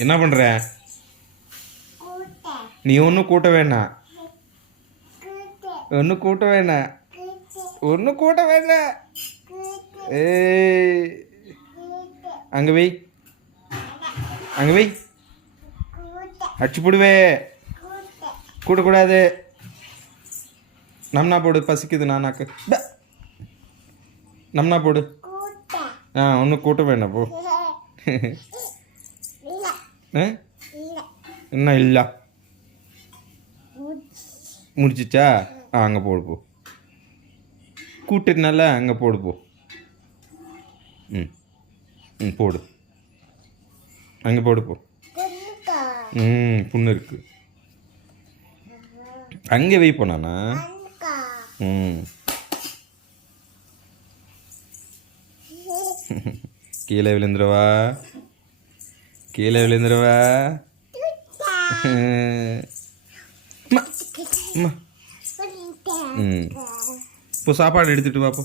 என்ன பண்ணுற? நீ ஒன்றும் கூட்ட வேணாம், ஒன்றும் கூட்ட வேணாம், ஒன்றும் கூட்ட வேணாம். ஏய், அங்கே வை, அங்கே வை. அடிச்சு போடுவே. கூட்டக்கூடாது. நம்னா போடு, பசிக்குது நானாக்கு. நம்னா போடு. ஒன்றும் கூட்ட வேணாம் போ. என்ன இல்லை முடிச்சிச்சா? அங்கே போடு போ. கூட்டுனால அங்கே போடு போ. ம் ம் போடு, அங்கே போடு போ. புண்ணு இருக்கு, அங்கே வை போனானா. கீழே விழுந்துருவா, கீழே விழுந்துருவா. இப்போ சாப்பாடு எடுத்துட்டு வா போ.